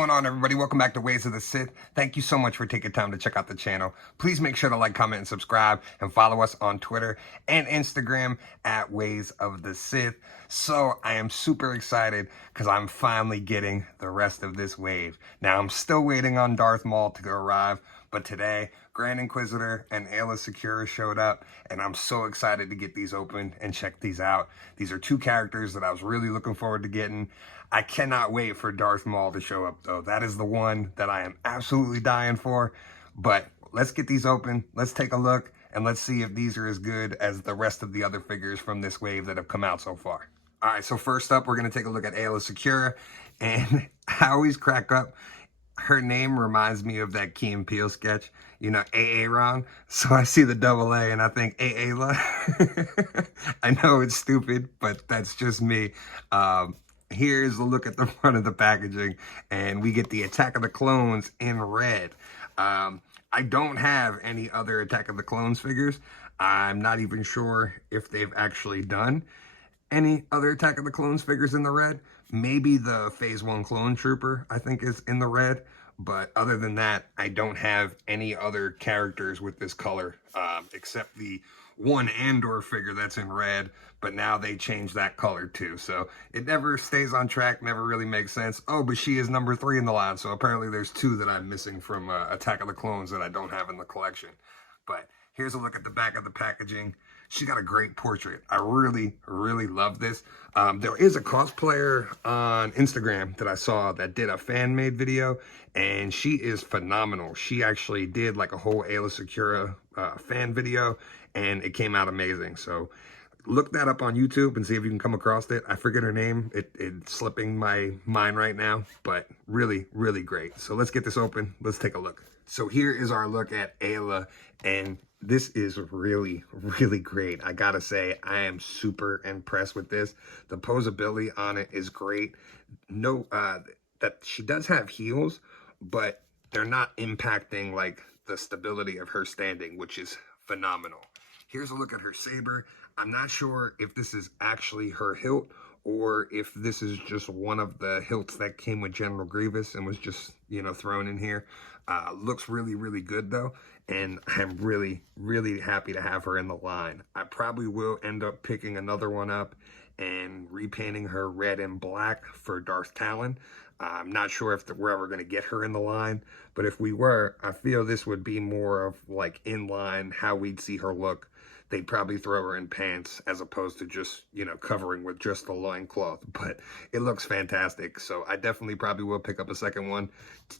going on, everybody? Welcome back to Ways of the Sith. Thank you so much for taking time to check out the channel. Please make sure to like, comment, and subscribe, and follow us on Twitter and Instagram at Ways of the Sith. So I am super excited because I'm finally getting the rest of this wave. Now, I'm still waiting on Darth Maul to arrive, but today, Grand Inquisitor and Aayla Secura showed up, and I'm so excited to get these open and check these out. These are two characters that I was really looking forward to getting. I cannot wait for Darth Maul to show up, though. That is the one that I am absolutely dying for. But let's get these open. Let's take a look, and let's see if these are as good as the rest of the other figures from this wave that have come out so far. All right, so first up, we're going to take a look at Aayla Secura, and I always crack up. Her name reminds me of that Key and Peele sketch, you know, Aaron. So I see the double A and I think Aayla. I know it's stupid, but that's just me. Here's a look at the front of the packaging, and we get the Attack of the Clones in red. I don't have any other Attack of the Clones figures. I'm not even sure if they've actually done any other Attack of the Clones figures in the red. Maybe the Phase 1 Clone Trooper, I think, is in the red. But other than that, I don't have any other characters with this color, except the one Andor figure that's in red. But now they changed that color too. So it never stays on track, never really makes sense. Oh, but she is number 3 in the line. So apparently there's 2 that I'm missing from Attack of the Clones that I don't have in the collection. But here's a look at the back of the packaging. She got a great portrait. I really, really love this. There is a cosplayer on Instagram that I saw that did a fan-made video, and she is phenomenal. She actually did like a whole Aayla Secura fan video, and it came out amazing. So look that up on YouTube and see if you can come across it. I forget her name. It's slipping my mind right now, but really, really great. So let's get this open. Let's take a look. So here is our look at Aayla, and this is really, really great. I gotta say, I am super impressed with this. The posability on it is great. No, that she does have heels, but they're not impacting like the stability of her standing, which is phenomenal. Here's a look at her saber. I'm not sure if this is actually her hilt or if this is just one of the hilts that came with General Grievous and was just, you know, thrown in here. Looks really, really good though. And I'm really, really happy to have her in the line. I probably will end up picking another one up and repainting her red and black for Darth Talon. I'm not sure if we're ever going to get her in the line, but if we were, I feel this would be more of like in line how we'd see her look. They'd probably throw her in pants as opposed to just, you know, covering with just the loincloth. But it looks fantastic. So I definitely probably will pick up a second one.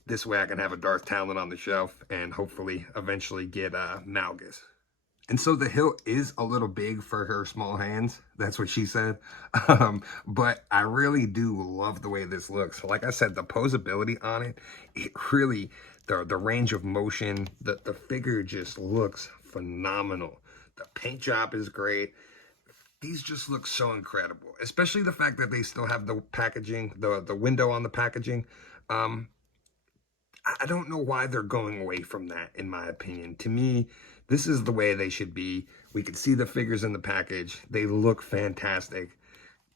This way I can have a Darth Talon on the shelf and hopefully eventually get Malgus. And so the hilt is a little big for her small hands. That's what she said. But I really do love the way this looks. Like I said, the posability on it, it really, the range of motion, the figure just looks phenomenal. The paint job is great. These just look so incredible, especially the fact that they still have the packaging, the window on the packaging. I don't know why they're going away from that, in my opinion. To me, this is the way they should be. We can see the figures in the package. They look fantastic.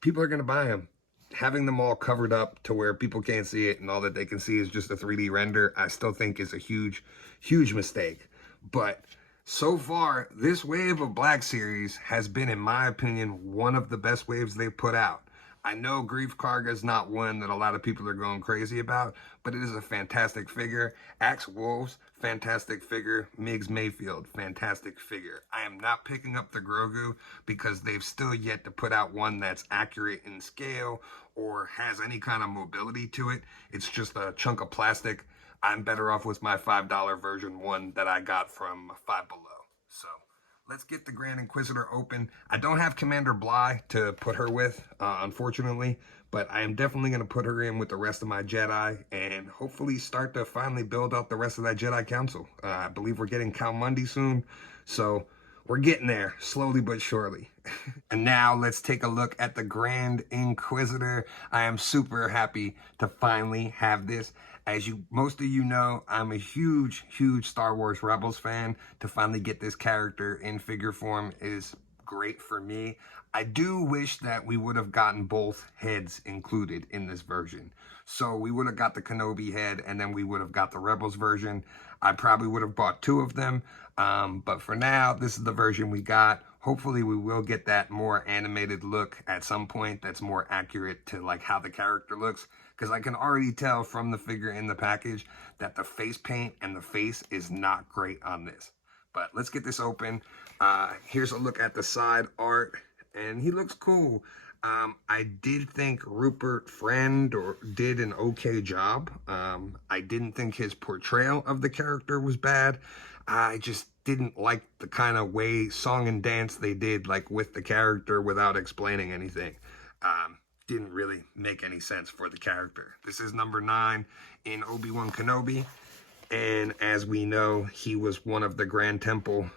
People are going to buy them. Having them all covered up to where people can't see it and all that they can see is just a 3D render, I still think is a huge, huge mistake. But so far, this wave of Black Series has been, in my opinion, one of the best waves they've put out. I know Grief Karga is not one that a lot of people are going crazy about, but it is a fantastic figure. Axe Wolves, fantastic figure. Migs Mayfield, fantastic figure. I am not picking up the Grogu because they've still yet to put out one that's accurate in scale or has any kind of mobility to it. It's just a chunk of plastic. I'm better off with my $5 version one that I got from Five Below. So let's get the Grand Inquisitor open. I don't have Commander Bly to put her with, unfortunately, but I am definitely going to put her in with the rest of my Jedi and hopefully start to finally build out the rest of that Jedi Council. I believe we're getting Cal Mundi soon, so we're getting there, slowly but surely. And now let's take a look at the Grand Inquisitor. I am super happy to finally have this. As most of you know, I'm a huge, huge Star Wars Rebels fan. To finally get this character in figure form is great for me. I do wish that we would have gotten both heads included in this version. So we would have got the Kenobi head, and then we would have got the Rebels version. I probably would have bought two of them. But for now, this is the version we got. Hopefully we will get that more animated look at some point that's more accurate to like how the character looks. Because I can already tell from the figure in the package that the face paint and the face is not great on this. But let's get this open. Here's a look at the side art, and he looks cool. I did think Rupert Friend did an okay job. I didn't think his portrayal of the character was bad. I just didn't like the kind of way song and dance they did, like with the character without explaining anything. Didn't really make any sense for the character. This is number 9 in Obi-Wan Kenobi. And as we know, he was one of the Grand Temple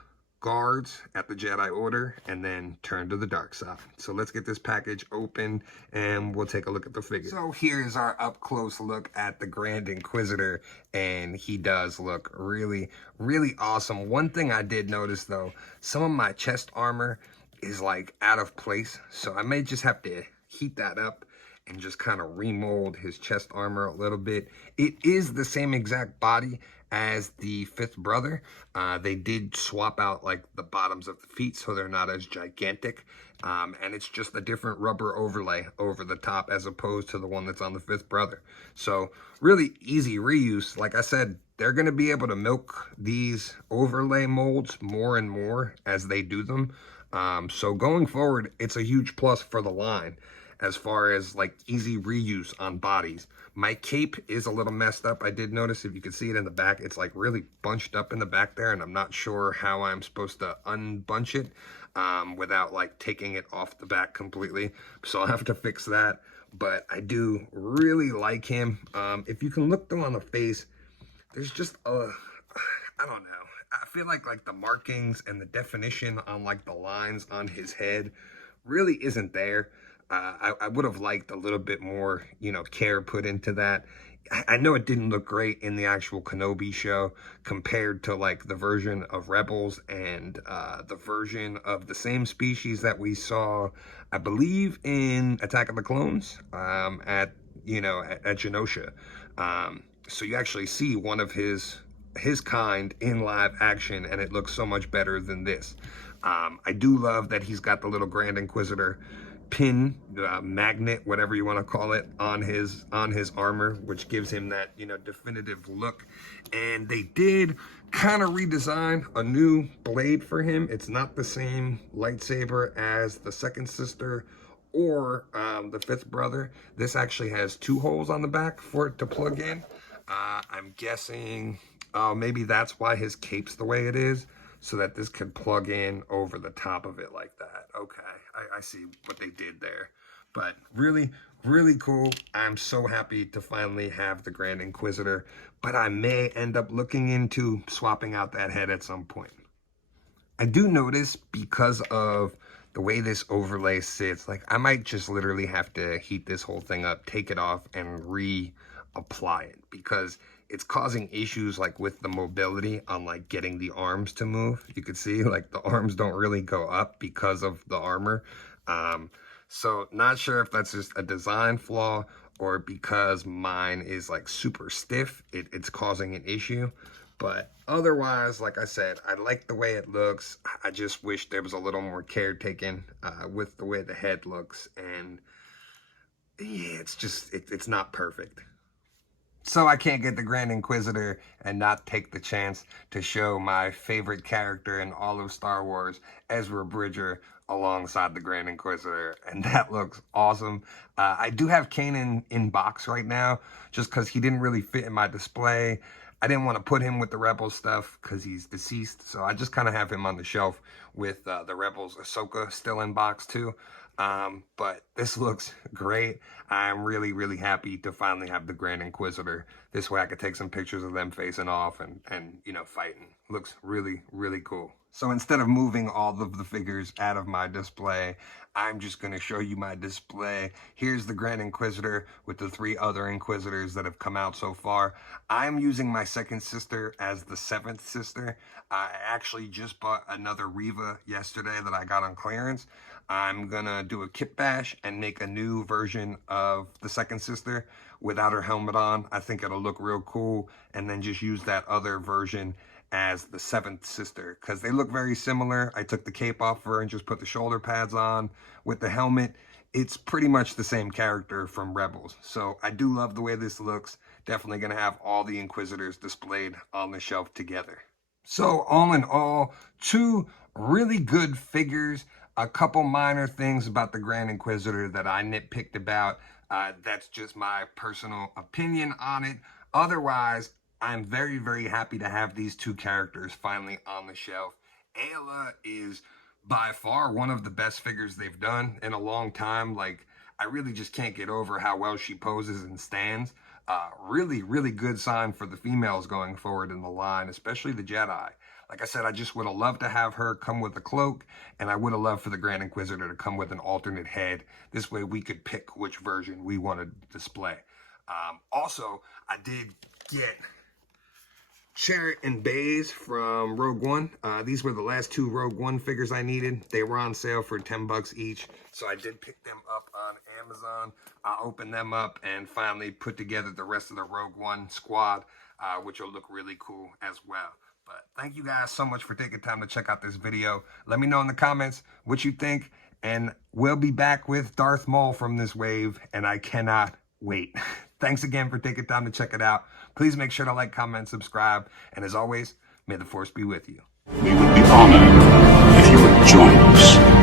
guards at the Jedi Order and then turned to the dark side. So let's get this package open and we'll take a look at the figure. So here's our up close look at the Grand Inquisitor, and he does look really, really awesome. One thing I did notice though, some of my chest armor is like out of place. So I may just have to heat that up and just kind of remold his chest armor a little bit. It is the same exact body as the fifth brother. They did swap out like the bottoms of the feet so they're not as gigantic. And it's just a different rubber overlay over the top as opposed to the one that's on the fifth brother. So really easy reuse. Like I said, they're going to be able to milk these overlay molds more and more as they do them. So going forward, it's a huge plus for the line as far as like easy reuse on bodies. My cape is a little messed up. I did notice, if you can see it in the back, it's like really bunched up in the back there, and I'm not sure how I'm supposed to unbunch it without like taking it off the back completely. So I'll have to fix that. But I do really like him. If you can look though on the face, there's just I don't know. I feel like the markings and the definition on like the lines on his head really isn't there. I would have liked a little bit more, care put into that. I know it didn't look great in the actual Kenobi show compared to like the version of Rebels and the version of the same species that we saw, I believe, in Attack of the Clones at Genosha. So you actually see one of his kind in live action, and it looks so much better than this. I do love that he's got the little Grand Inquisitor pin, magnet, whatever you want to call it, on his armor, which gives him that definitive look. And they did kind of redesign a new blade for him. It's not the same lightsaber as the second sister or the fifth brother. This actually has 2 holes on the back for it to plug in. I'm guessing maybe that's why his cape's the way it is, so that this could plug in over the top of it like that. Okay, I see what they did there. But really, really cool. I'm so happy to finally have the Grand Inquisitor, but I may end up looking into swapping out that head at some point. I do notice, because of the way this overlay sits, like I might just literally have to heat this whole thing up, take it off, and reapply it, because it's causing issues like with the mobility on like getting the arms to move. You can see like the arms don't really go up because of the armor. So not sure if that's just a design flaw or because mine is like super stiff, it's causing an issue. But otherwise, like I said, I like the way it looks. I just wish there was a little more care taken with the way the head looks. And yeah, it's not perfect. So I can't get the Grand Inquisitor and not take the chance to show my favorite character in all of Star Wars, Ezra Bridger, alongside the Grand Inquisitor, and that looks awesome. I do have Kanan in box right now, just because he didn't really fit in my display. I didn't want to put him with the Rebels stuff because he's deceased, so I just kind of have him on the shelf with the Rebels Ahsoka still in box too. But this looks great. I'm really, really happy to finally have the Grand Inquisitor. This way I could take some pictures of them facing off and you know, fighting. Looks really, really cool. So instead of moving all of the figures out of my display, I'm just going to show you my display. Here's the Grand Inquisitor with the 3 other Inquisitors that have come out so far. I'm using my second sister as the 7th sister. I actually just bought another Reva yesterday that I got on clearance. I'm gonna do a kit bash and make a new version of the second sister without her helmet on. I think it'll look real cool, and then just use that other version as the 7th sister because they look very similar. I took the cape off her and just put the shoulder pads on with the helmet. It's pretty much the same character from Rebels. So I do love the way this looks. Definitely gonna have all the Inquisitors displayed on the shelf together. So all in all, 2 really good figures. A couple minor things about the Grand Inquisitor that I nitpicked about. That's just my personal opinion on it. Otherwise, I'm very, very happy to have these 2 characters finally on the shelf. Aayla is by far one of the best figures they've done in a long time. Like, I really just can't get over how well she poses and stands. Really, really good sign for the females going forward in the line, especially the Jedi. Like I said, I just would have loved to have her come with a cloak, and I would have loved for the Grand Inquisitor to come with an alternate head. This way we could pick which version we wanted to display. Also, I did get Chariot and Baze from Rogue One. These were the last 2 Rogue One figures I needed. They were on sale for $10 each, so I did pick them up on Amazon. I opened them up and finally put together the rest of the Rogue One squad, which will look really cool as well. But thank you guys so much for taking time to check out this video. Let me know in the comments what you think, and we'll be back with Darth Maul from this wave, and I cannot wait. Thanks again for taking time to check it out. Please make sure to like, comment, subscribe, and as always, may the Force be with you. We would be honored if you would join us.